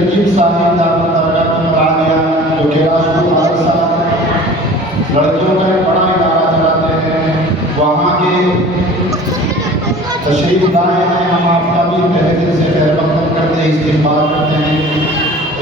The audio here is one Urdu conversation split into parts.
نجیب صاحب دامت برکاتہ عالیہ جو کہ راشد مدرسہ لڑکیوں کا ایک بڑا ادارہ چلاتے ہیں، وہاں کے تشریف لائے ہیں، ہم آپ کا بھی تہہ دل سے خیر مقدم کرتے ہیں، استقبال کرتے ہیں۔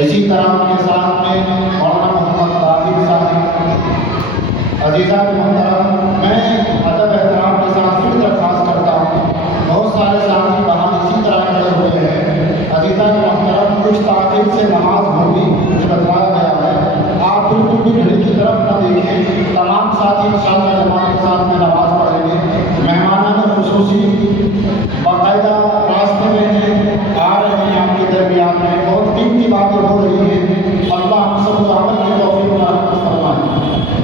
اسی طرح ان کے ساتھ میں مولانا محمد طاہر صاحب عزیزان محترم، میں ادب احترام کے ساتھ پھر درخواست کرتا ہوں، بہت سارے ساتھی باہر اسی طرح کھڑے ہوئے ہیں، عزیزان محترم کچھ تاخیر سے نماز ہوگی کچھ بتلایا گیا ہے، آپ بالکل بھی گھڑی کی طرف نہ دیکھیں، تمام ساتھی انشاءاللہ جماعت کے ساتھ میں نماز پڑھیں گے۔ مہمانان خصوصی باقاعدہ راستے میں ہیں، آ رہے ہیں آپ کے درمیان میں، بہت قیمتی باتیں ہو رہی ہیں، اللہ ہم سب کو عمل کی توفیق عطا فرمائے۔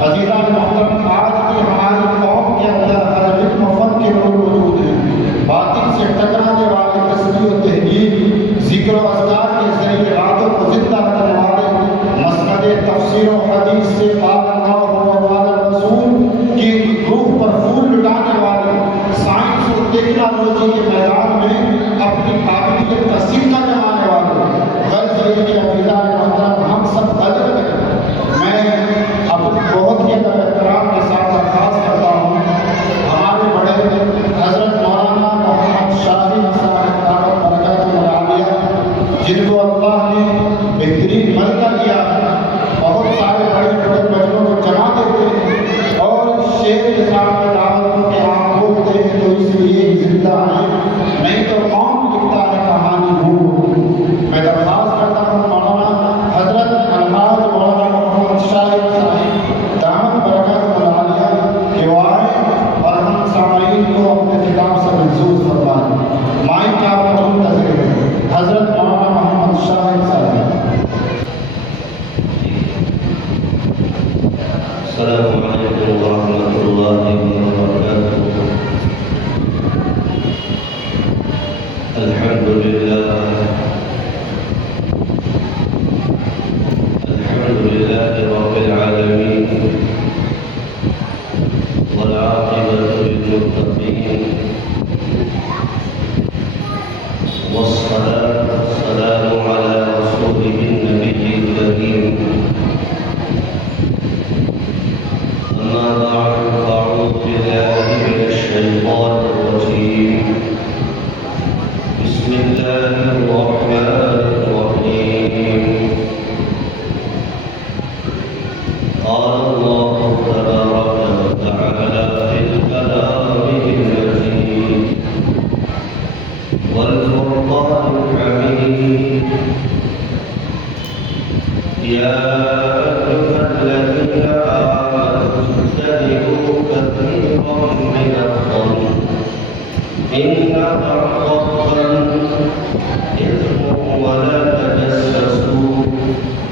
عزیزان محترم، آج کی ہماری قوم کے اندر ہر علم و فن کے لوگ موجود ہیں، باطل سے ٹکرانے والے، تسبیح و تحلیل، ذکر و اذکار کے ذریعے راتوں کو زندہ کرنے والے، مسند تفسیر و حدیث سے قال اللہ و قال الرسول کی روح پر پھول لٹانے والے، سائنس اور ٹیکنالوجی کے میدان میں اپنی قابلیت کا سکہ جمانے والے، غرض یہ کہ عزیزان محترم ہم سب قدر کریں۔ میں اپنے بہت ہی ادب احترام کے ساتھ درخواست کرتا ہوں، ہمارے بڑے حضرت مولانا محمد شاہد صاحب دامت برکاتہ عالیہ، جن کو اللہ نے بہترین ملکہ دیا ہے، بہت سارے بڑے بڑے بچوں کو جمع دیتے ہیں اور شیر کے سامنے دعوتوں کے آپ بولتے ہیں تو اس لیے زندہ ہیں، نہیں تو کون لکھتا ہے کہانی ہوں۔ میں درخواست کرتا ہوں مولانا حضرت الحاج مولانا محمد شاہد صاحب دامت برکاتہ عالیہ کہ وہ آئے اور ہم سامعین کو اپنے خطاب سے محظوظ فرمائیں۔ مائک آپ کو منتظر ہے، حضرت مولانا محمد شاہد صاحب۔ السلام علیکم ورحمۃ اللہ وبرکاتہ۔ الحمد للہ رب العالمین والعاقبۃ للمتقین والصلاة والسلام علی رسولہ النبی الکریم، أما بعد فأعوذ بالله من الشيطان الرجيم، بسم الله الرحمن الرحيم، قال الله تبارك وتعالى في الكلام المجيد والفرقان الحميد، يا أيها الذين آمنوا اجتنبوا كثيرا من الظن إن بعض الظن إثم ولا تجسسوا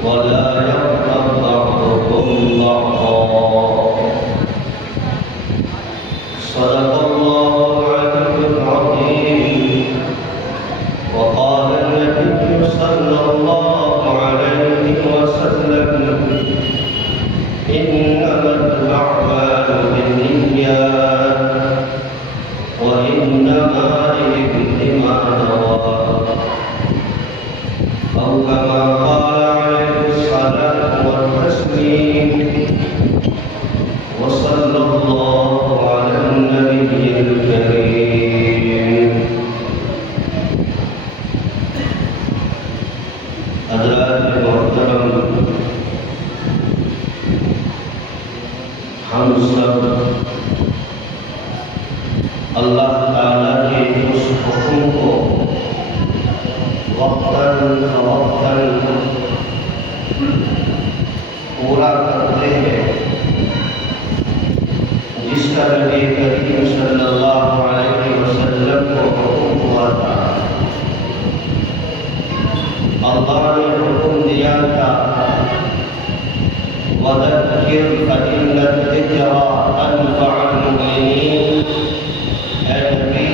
ولا يغتب بعضكم بعضا، صدق الله العلي العظيم، وقال النبي صلى الله عليه وسلم إنما الأعمال بالنيات وإنما لكل ما نوى، أو كما قال عليه الصلاة والتسليم، وصلى الله على النبي الكريم۔ حضرات محترم، ہم سب اللہ تعالیٰ کے اس حکم کو وقتاً فوقتاً پورا کرتے ہیں جس کا نبی کریم صلی اللہ علیہ وسلم کو حکم ہوا تھا۔ اللہ نے حکم دیا تھا وَذَكِّرْ فَإِنَّ الذِّكْرَىٰ تَنفَعُ الْمُؤْمِنِينَ، اے نبی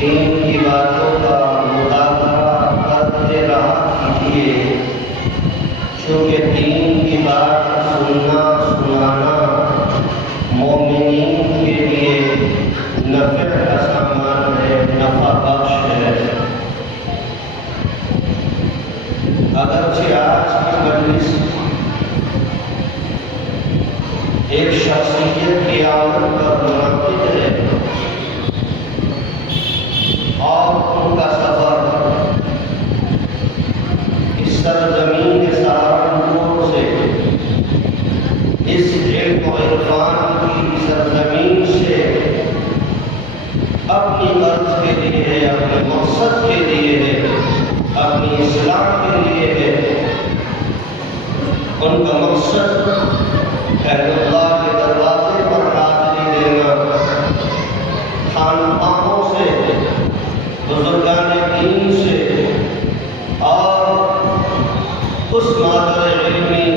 دین کی باتوں کا مطالعہ کرتے رہا کیجیے، چونکہ دین کی بات سننا سنانا مومنین کے لیے نفع کا سامان ہے، نفع بخش ہے۔ ایک شخصیت کی آمد کا منعقد ہے اور ان کا سفر اس سرزمین کے سہارنپور سے اس علم و عرفان کی سرزمین سے اپنی غرض کے لیے ہے، اپنے مقصد کے لیے ہے، اپنی اصلاح کے لیے ہے۔ ان کا مقصد اہل اللہ کے دروازے پر حاضری دینا، خانقاہوں سے، بزرگان دین سے اور اس مادر علمی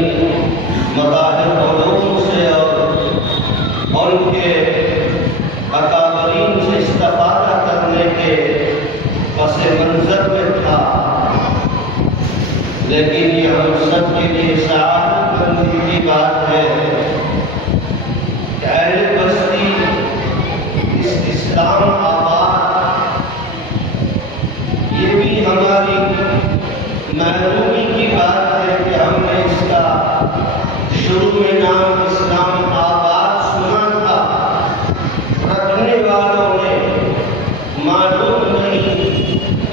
مظاہر علوم سے اور ان کے اکابرین سے استفادہ کرنے کے پس منظر میں تھا، لیکن یہ ہم سب کے لیے سعادت مندی کی بات ہے کہ اہل بستی اس اسلام آباد، یہ بھی ہماری محرومی کی بات ہے کہ ہم نے اس کا شروع میں نام اسلام آباد سنا تھا، رکھنے والوں نے معلوم نہیں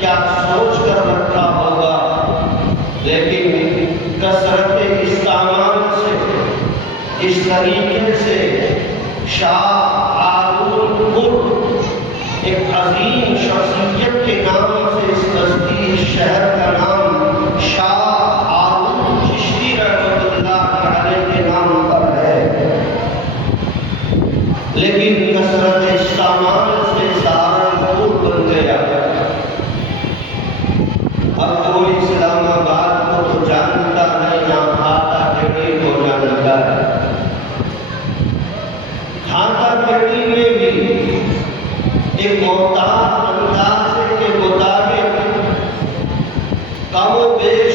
کیا سوچ کر رکھا ہوگا، لیکن کثرت استعمال سے اس طریقے سے شاہ ہارون پور ایک عظیم شخصیت کے نام سے اس بستی اس شہر کا نام شاہ ہارون چشتی رحمۃ اللہ علیہ کے نام پر ہے، لیکن کثرت استعمال سے سہارنپور بن گیا۔ اب کوئی اسلام آباد کو تو جانتا ہے، نہ ہاتھا کھیڑی کو جانتا ہے۔ ہاتھا کھیڑی میں بھی ایک محتاط انداز کے مطابق کم و بیش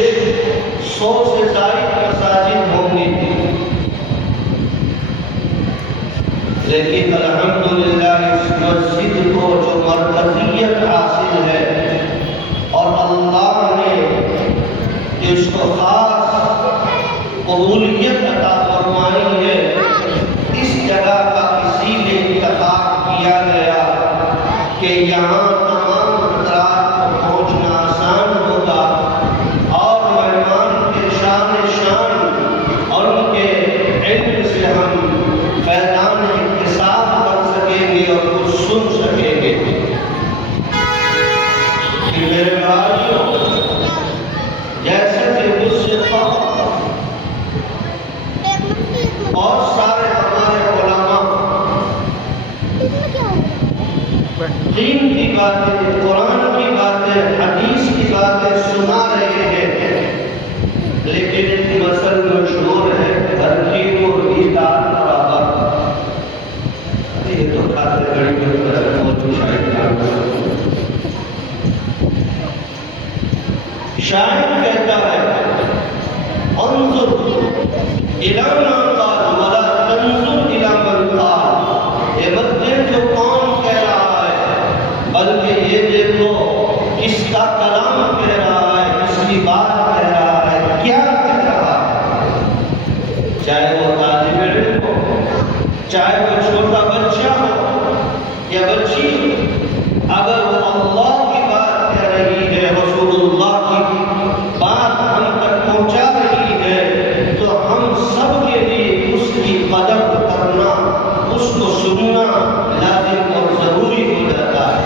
100 سے زائد مساجد ہوں گی، لیکن الحمدللہ اس مسجد کو جو مرکزیت حاصل ہے اور اللہ نے اس کو خاص قبولیت عطا فرمائی ہے، اس جگہ کا اسی لیے انتخاب کیا گیا کہ یہاں تمام حضرات کو پہنچنا آسان ہوگا اور مہمان کے شان اور ان کے علم سے ہم فیضان اکتساب کر سکیں گے اور کچھ سن سکیں گے۔ کہ میرے بھائیوں، جیسے کہ مجھ سے بہت سارے ہمارے علماء دین کی باتیں، قرآن کی باتیں، حدیث کی باتیں سنا رہے ہیں، لیکن ایک مثل مشہور ہے، گھر کی مرغی دال برابر۔ یہ تو کھاتے بڑی شاعر کہتا ہے انظر الی من قال ولا تنظر الی من قال، یہ مت دیکھ جو کون کہہ رہا ہے، بلکہ یہ دیکھو کس کا کلام کہہ رہا ہے، کس کی بات کہہ رہا ہے، کیا کہہ رہا ہے، چاہے وہ طالب علم ہو، چاہے وہ چھوٹا بچہ ہو یا بچی، اگر وہ اللہ کی بات کہہ رہی ہے، رسول اللہ کی بات ہم تک پہنچا رہی ہے، تو ہم سب کے لیے اس کی قدر کرنا، اس کو سننا لازم اور ضروری ہو جاتا ہے۔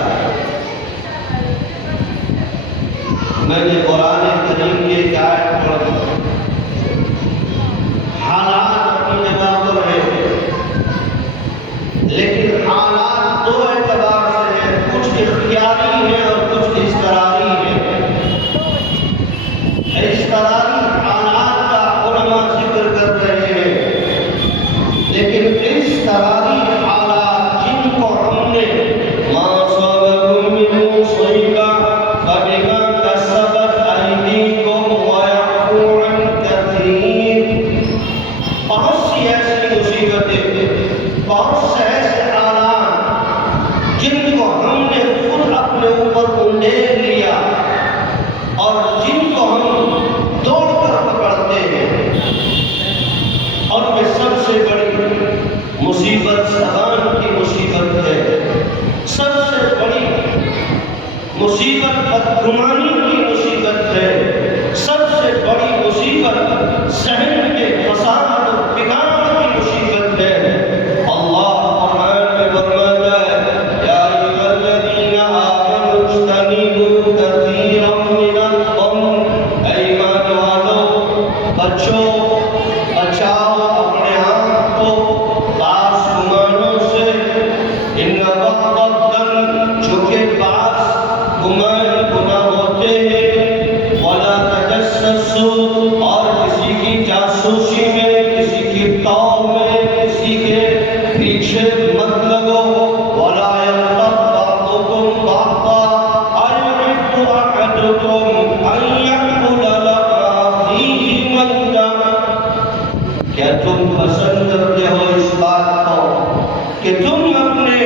میں نے قرآن کریم کی ایک آیت پڑھی، حالات اپنی جگہ پر ہے، لیکن حالات دو اعتبار سے ہیں، کچھ اختیاری ہیں اور کچھ اضطراری ہیں۔ اضطراری حالات کا علماء ذکر کر رہے ہیں، لیکن اضطراری حالات جن کو ہم نے ما صابکم من مصیبہ فبما کسبت ایدیکم ویعفو عن کثیر، بہت سی ایسی مصیبتیں، بہت سے ایسے حالات جن کو ہم نے خود اپنے اوپر انڈیر لیا اور جن کو ہم دوڑ کر پکڑتے ہیں، اور میں سب سے بڑی مصیبت زبان کی مصیبت ہے، سب سے بڑی مصیبت بدگمانی کی مصیبت ہے، سب سے بڑی مصیبت ذہن کے فساد اور بگاڑ کی مصیبت ہے۔ اللہ قرآن میں فرماتا ہے یا ایھا الذین آمنوا اجتنبوا کثیرا من الظن، اے ایمان والو بچاؤ اپنے آپ کو بعض گمانوں سے، ان بعض الظن جو کہ بعض گمان گناہ ہوتے ہیں، ولا تجسسوا اور کسی کی جاسوسی میں، کسی کی طاؤ میں، کسی کے پیچھے مت لگو، ولا یغتب بعضکم بعضا ایحب احدکم ان یأکل لحم اخیہ میتا، کیا تم پسند کرتے ہو اس بات کو کہ تم اپنے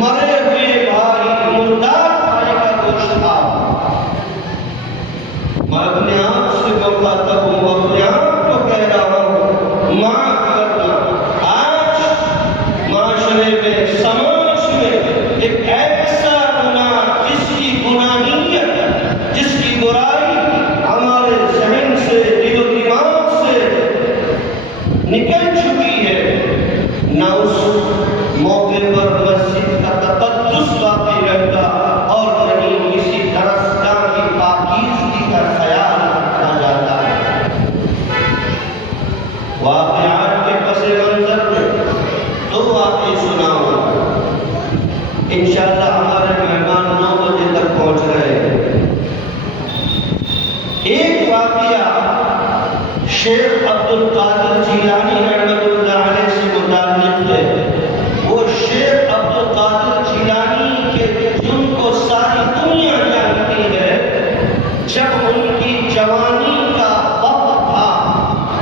مرے ہوئے بھائی مردار بھائی کا گوشت کھاؤ؟ میں اپنے آپ سے مخاطب ہوں، اپنے آپ کو کہہ رہا ہوں، معاف کرنا۔ آج معاشرے میں، سماج میں ایک ایسا گناہ جس کی گناہیت، جس کی برائی ہمارے ذہن سے، دل و دماغ سے نکل چکی ہے، نہ اس موقع پر مسجد کا تقدس باقی رہتا اور نہیں کسی درسگاہ کی پاکیزگی کا خیال رکھا جاتا ہے۔ واقعات کے پس منظر میں دو واقعے سناؤں گا، انشاءاللہ ہمارے مہمان 9 بجے تک پہنچ رہے ہیں۔ ایک واقعہ شیخ عبد القادر جیلانی رحمۃ اللہ علیہ سے متعلق ہے۔ وہ شیخ عبد القادر جیلانی کے جن کو ساری دنیا جانتی ہے، جب ان کی جوانی کا وقت تھا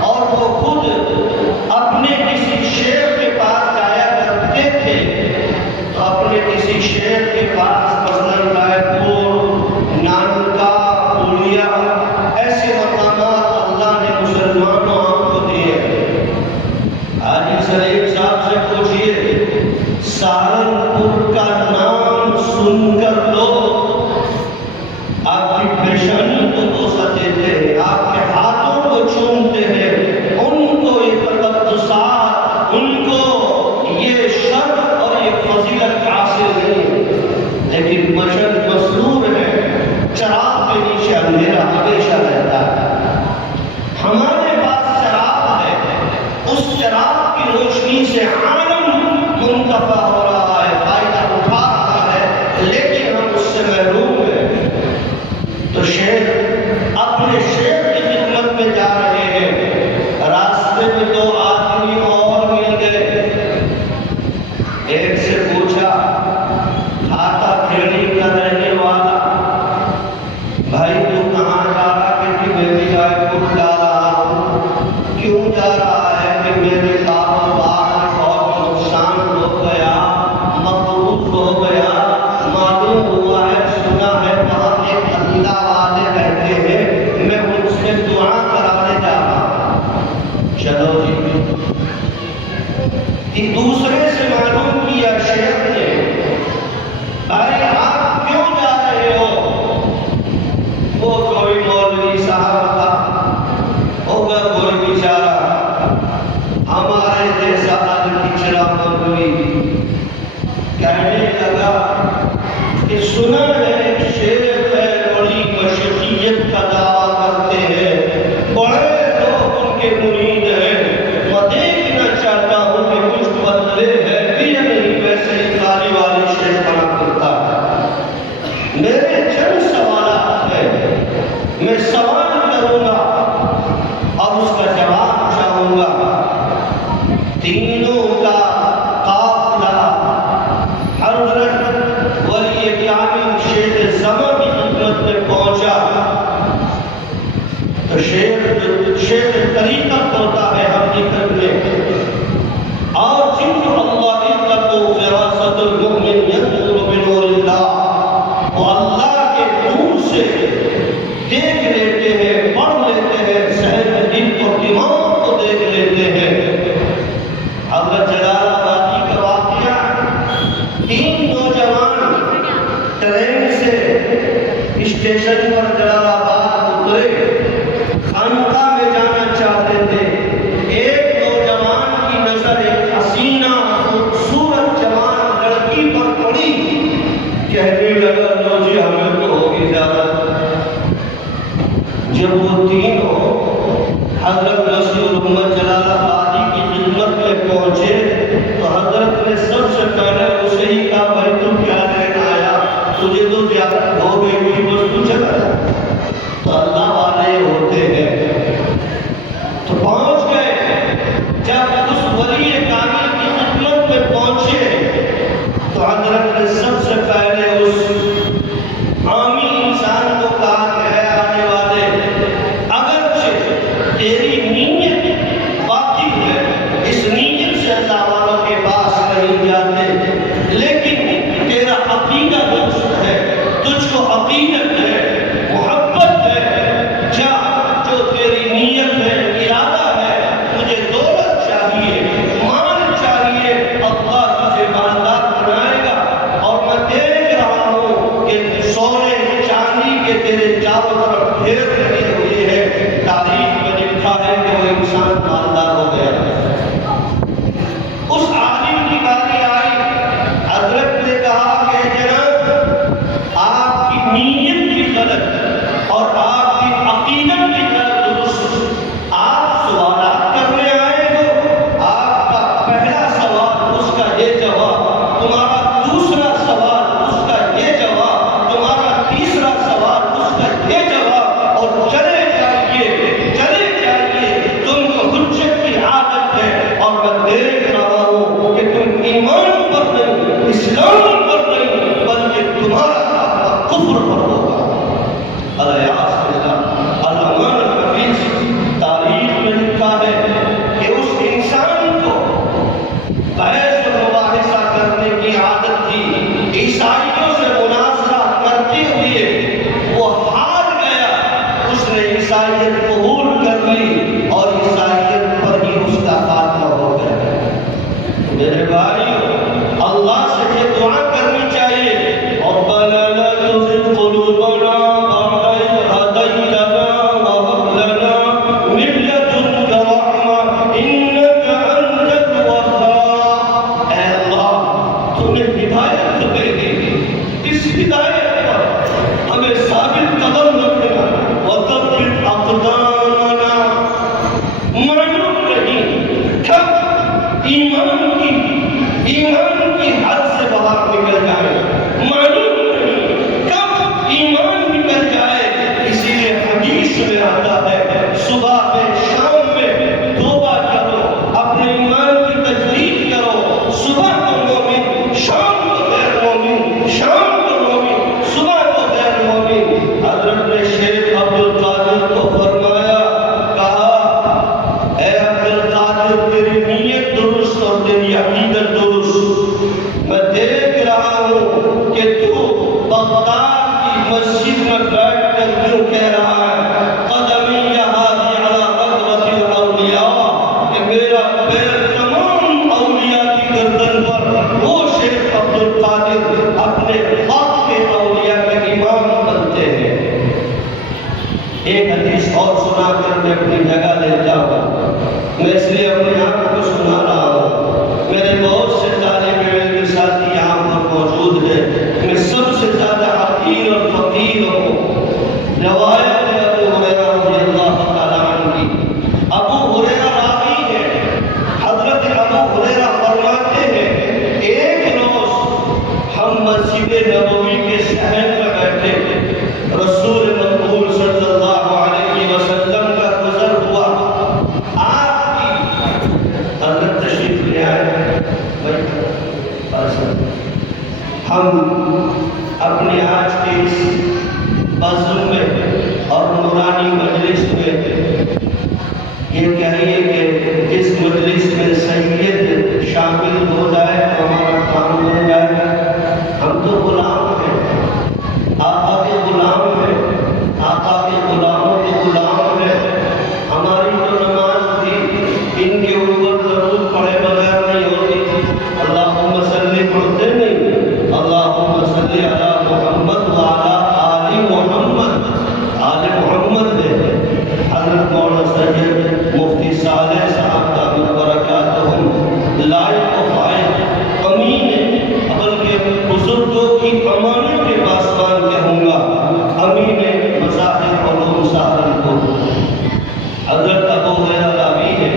اور وہ خود اپنے کسی شیخ کے پاس جایا کرتے تھے، تو اپنے کسی شیخ کے پاس مثلاً رائے پور، نانکا، پوریا، ایسے مقامات اللہ نے مسلمانوں کو دیے۔ حاجی سلیم صاحب سے پوچھئے، سہارنپور کا نام سن کر لوگ آپ کی پیشانی کو بوسہ دیتے ہیں، آپ کے ہاتھوں کو چومتے ہیں، ان کو یہ تقدسات، ان کو یہ شرف اور یہ فضیلت حاصل نہیں، لیکن مشہد مسرور ہے، چراغ کے نیچے اندھیرا ہمیشہ رہتا ہے۔ ہمارے پاس چراغ ہے، اس چراغ کی روشنی سے عالم منتفع ہو رہا ہے، فائدہ اٹھا رہا ہے، لیکن ہم اس سے محروم ہیں۔ تو شیخ اپنے شیخ کی خدمت میں جا رہے ہیں، راستے میں 2 آدمی اور مل گئے۔ ایک سے پوچھا، ہاتھا کھیڑی کا رہنے والا، بھائی تو کہاں جا رہا؟ کہ میں بھی رائے پور جا رہا ہوں۔ کیوں جا رہا ہے؟ کہ میرے کاروبار بہت نقصان ہو گیا، مقروض ہو گیا، معلوم ہوا ہے، سنا ہے وہاں ایک اللہ والے رہتے ہیں، میں ان سے دعا کرانے جا رہا ہوں۔ چلو جی۔ دوسرے سے معلوم کیا شیخ نے، بھائی آپ کیوں جا رہے ہو؟ وہ کوئی مولوی صاحب تھا، ہوگا کوئی بیچارہ، ہمارے جیسا الکچرا مولوی، کہنے لگا کہ سنا ہے ایک شیخ ہے، بڑی مشیخیت کا دعویٰ کرتے ہیں، بڑے لوگ ان کے مرید ہیں، میں دیکھنا چاہتا ہوں کہ کچھ بدلے ہے بھی یا نہیں، ویسے ہی خالی والی شیخ بنا کرتا ہے۔ میرے چند سوالات ہیں، میں سوال کروں گا اور اس کا جواب چاہوں گا۔ تینوں کا قافلہ حضرت ولی کامل شیخ زماں کی خدمت میں پہنچا، تو شیخ طریقت ہوتا ہے حقیقت میں، اور جن کو اللہ اتقوا فراست المؤمن ينظر بنور اللہ، وہ اللہ کے نور سے دیکھ لیتے ہیں، پڑھ لیتے ہیں، ذہن دل اور دماغ کو دیکھ لیتے ہیں۔ حضرت اسٹیشن پر جلال آباد اترے، خانقاہ میں جانا چاہتے تھے۔ ایک نوجوان کی نظر ایک حسینہ خوبصورت جوان لڑکی پر پڑی، کہنے لگا لو جی ہمیں تو ہوگی اجازت۔ جب وہ تینوں حضرت رسول محمد جلال آبادی کی خدمت میں پہنچے تو حضرت نے سب سے پہلے اسے ہی کہا بھائی تم کیا لینا آیا، تجھے تو زیارت ہو گئی کوئی بس تو چلا جا۔ تو اللہ والے ہوتے ہیں تو پہنچ گئے۔ جب اس ولی کامل کی خدمت میں پہنچے تو حضرت نے سب سے پہلے اس عامی انسان کو کہا کہ اے آنے والے، اگرچہ تیری نیت باقی ہے، اس نیت سے اللہ والوں کے پاس نہیں جاتے، لیکن تیرا عقیدہ درست ہے، تجھ کو عقیدت ہے، محبت ہے، جا جو تیری نیت ہے، ارادہ ہے، تجھے دولت چاہیے، مال چاہیے، اللہ تجھے مالدار بنائے گا۔ اور میں دیکھ رہا ہوں کہ سونے چاندی کے تیرے چاروں طرف ڈھیر لگی ہوئی ہے، تاریخ میں لکھا ہے کہ وہ انسان مالدار ہو گیا۔ اس عالم کی باری آئی، حضرت نے کہا کہ جناب آپ کی نیت بھی غلط اور آپ کی عقیدت بھی غلط درست، آپ سوالات کرنے آئے ہو، آپ کا پہلا سوال اس کا یہ جواب، تمہارا دوسرا سوال اس کا یہ جواب، تمہارا تیسرا سوال اس کا یہ جواب، اور چلے جائیے، تم کو حجت کی عادت ہے، اور میں دیکھ رہا ہوں کہ تم ایمان پر نہیں، اسلام پر نہیں، بلکہ تمہارا کفر پر ہوگا۔ الیاس باللہ، علمان الحفیظ تاریخ میں لکھا ہے کہ اس انسان کو بحث و مباحثہ کرنے کی عادت تھی، عیسائیوں سے مناظرہ کرتے ہوئے وہ ہار گیا، اس نے عیسائیت قبول کر لی اور عیسائیت پر ہی اس کا خاتمہ ہو گیا۔ میرے بھائیو، اللہ سے یہ دعا کرنی چاہیے، ربنا لا تزغ قلوبنا بعد إذ هديتنا وهب لنا من لدنك رحمة إنك أنت الوهاب۔ اے اللہ، تو نے ہدایت بھیجی، اس ہدایت پر ہمیں ثابت قدم رکھنا، وثبت أقدامنا۔ معلوم نہیں کب ایمان کی حد سے باہر نکل جائے، معلوم نہیں کب ایمان نکل جائے، اسی لیے حدیث میں آتا ہے صبح میں شام میں توبہ کرو، اپنے ایمان کی تجدید کرو، صبح کو مومن، شام کو غیر مومن، شام کو مومن، صبح کو غیر مومن۔ حضرت نے شیخ عبد القادر کو فرمایا، کہا اے عبد القادر، تیری نیت درست اور تیری عقیدت درست، میں دیکھ رہا ہوں کہ تو بغداد کی مسجد میں بیٹھ کر کیوں کہہ رہا ہے قدمی ہادی علی رغبت الاولیاء، کہ میرا پیر تمام اولیاء کی گردن پر۔ وہ شیخ عبد القادر اپنے وقت کے اولیاء کے امام بنتے ہیں۔ ایک حدیث اور سنا کر میں اپنی جگہ لے جاؤں، میں اس لیے اپنے آپ کو سنا رہا ہوں، میرے بہت سے طالب علم کے ساتھ یہاں پر موجود ہیں، میں سب سے زیادہ حقیر اور فقیر ہوں۔ روایت ہے ابو ہریرہ رضی اللہ تعالیٰ عنہ کی، ابو ہریرہ راوی ہے، حضرت ابو ہریرہ فرماتے ہیں ایک روز ہم مسجد نبوی کے صحن میں بیٹھے، رسول مقبول صلی اللہ علیہ وسلم کا گزر ہوا، آپ کی حضرت تشریف لے آئے، ہم اپنے آج کے اس بزم میں اور نورانی مجلس میں یہ کہیے کہ اس مجلس میں سید شامل ہو جائے تو ہمارا کام بن جائے۔ ہم تو غلام ہیں، آقا کے غلام ہیں، آقا کے غلاموں کے غلام ہیں، ہماری جو نماز تھی ان کے اوپر ضرور پڑھے بغیر نہیں ہوتی، اللہم صلی پڑھتے نہیں، اللہم صلی علی محمد وعلی آل محمد۔ لائق و فائق امین بلکہ بزرگوں کی امانت کے پاسبان کہوں گا، امین مظاہر علوم سہارنپور حضرت ابو ہریرہ راوی ہے،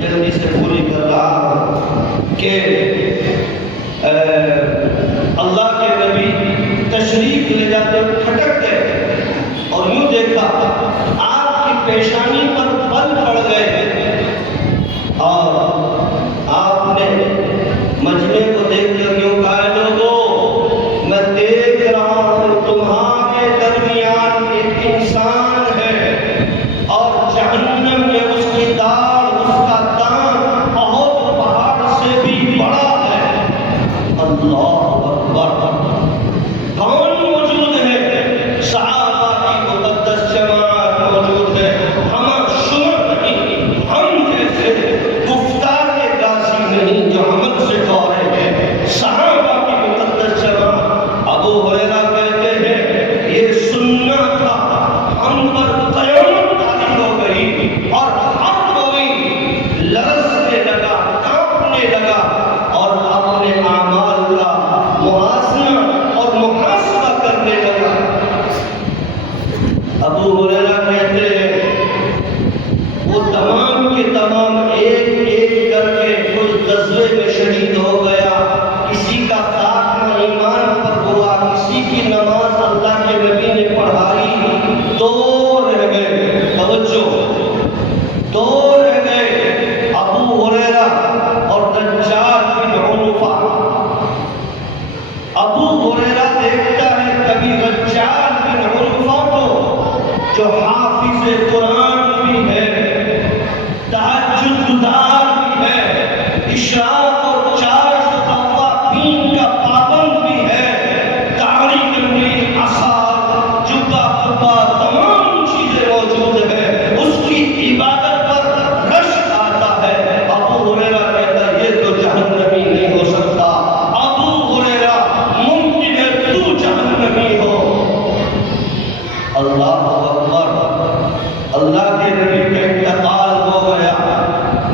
جلدی سے پوری کر رہا ہوں کہ اللہ کے نبی تشریف لے جاتے کھٹک گئے اور یوں دیکھا آپ کی پیشانی پر بل پڑ گئے اور آپ نے مجمع کو دیکھ کر یوں کہا، لوگوں میں دیکھ رہا ہوں تمہارے درمیان ایک انسان ہے اور جہنم میں اس کی داڑھ، اس کا دان بہت پہاڑ سے بھی بڑا ہے۔ اللہ اکبر! کون موجود ہے؟ صحابہ کی مقدس جماعت موجود ہے، ہم شمر نہیں، ہم جیسے گفتار غازی نہیں جو عمل سے گورے ہیں، صحابہ کی مقدس جماعت۔ ابو ہریرہ کہتے ہیں یہ سننا تھا، ہم پر قیامت طاری ہو گئی اور ہر کوئی لرزنے لگا، کانپنے لگا اور اپنے اعمال کا محاسنہ اور محاسبہ کرنے لگا۔ ابو ہریرہ کہتے ہیں وہ تمام کے تمام ایک ایک کر کے کچھ غزوے میں شہید ہو گیا، کسی کا خاتمہ ایمان پر ہوا، کسی کی نماز اللہ کے نبی نے پڑھائی، دو رہ گئے، توجہ، دو رہ گئے، ابو ہریرہ اور دجال بن عنفہ۔ ابو ہریرہ دیکھتا ہے کبھی دجال بن عنفہ کو جو حافظ قرآن بھی ہے، تہجد گزار بھی ہے، اشراق اور 4 طوافین کا پابند بھی ہے، داڑھی گنڈی، عصا، جبہ قبہ تمام چیزیں موجود ہیں، اس کی عبادت پر رشک آتا ہے۔ ابو ہریرہ کہتا ہے یہ تو جہنمی نہیں ہو سکتا، ابو ہریرہ ممکن ہے تو جہنمی ہو۔ اللہ اکبر! اللہ کے نبی کا انتقال ہو گیا،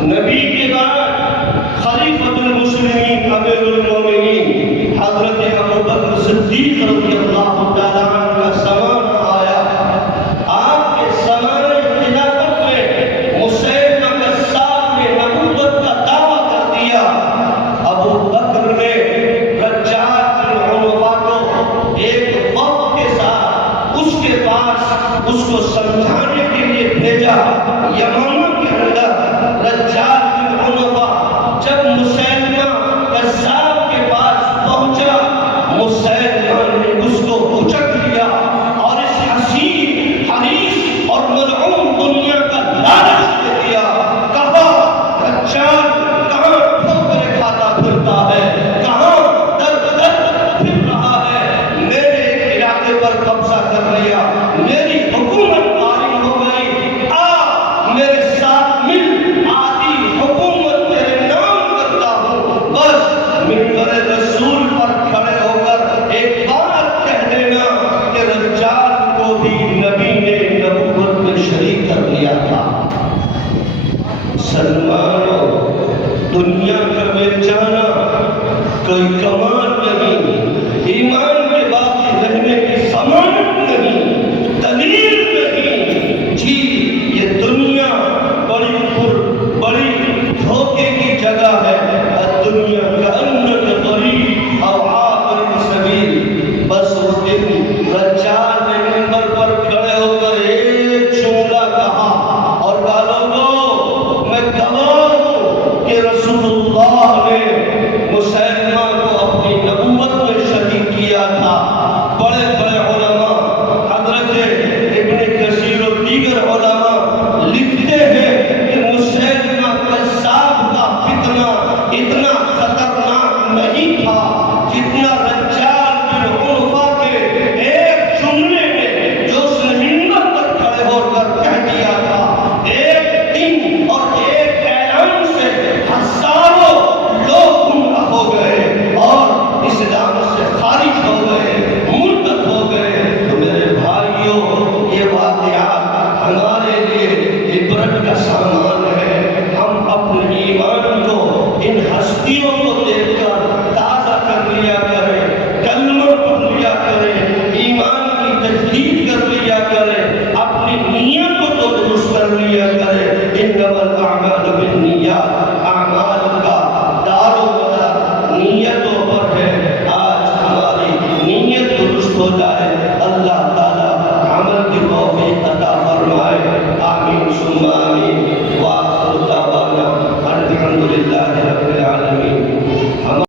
نبی کے بعد خلیفۃ المسلمین امیر المومنین حضرت ابو بکر صدیق رضی اللہ تعالیٰ عنہ کا زمانہ آیا۔ آپ کے زمانے خلافت میں مسیلمہ کذاب نے نبوت کا دعویٰ کر دیا۔ ابو بکر نے دجال بن عنفہ کو ایک وفد کے ساتھ اس کے پاس اس کو سمجھانے کے لیے بھیجا۔ یمامہ کے اندر دجال بن عنفہ جب مسیلمہ کذاب کے پاس پہنچا، مسیلمہ نے اس کو اچک لیا اور اس حسین، حریص اور ملعون دنیا کا لالچ دے دیا۔ کہا دجال کہاں ٹھوکریں کھاتا پھرتا ہے، کہاں در در پھر رہا ہے، میرے علاقے پر قبضہ کر لیا، میری حکومت قائم ہو گئی، آ میرے ساتھ مل، آدھی حکومت تیرے نام کرتا ہوں، بس منبر رسول پر کھڑے ہو کر ایک بات کہہ دینا کہ دجال کو بھی نبی نے نبوت میں شریک کر لیا تھا۔ سلمانو، دنیا کا میں جانا کوئی کمال نہیں، ایمان کے باقی رہنے کی ضمانت نہیں، دلیل نہیں۔ جی یہ دنیا بڑی دھوکے کی جگہ ہے، الدنیا کأنک غریب او عابر سبیل۔ بس اس دن دجال نے منبر پر کھڑے ہو کر ایک جملہ کہا اور کہا، لوگوں میں گواہ ہوں کہ رسول اللہ نے مسیلمہ کو اپنی نبوت میں شریک کیا تھا۔ بڑے بڑے علماء حضرت ابن کثیر و دیگر علماء لکھتے ہیں کہ مسیلمہ کذاب کا فتنہ اتنا خطرناک نہیں تھا جتنا دجال بن عنفہ کے ایک جملے نے جو اس نے منبر پر کھڑے ہو کر کہہ دیا تھا۔ ایک دن اور ایک اعلان سے ہزاروں لوگ گمراہ ہو گئے اور اسلام سے خارج ہو گئے، مرتد ہو گئے۔ تو میرے بھائیوں، یہ واقعات ہمارے لیے عبرت کا سامان ہے۔ ہم اپنے ایمان کو ان بستیوں کو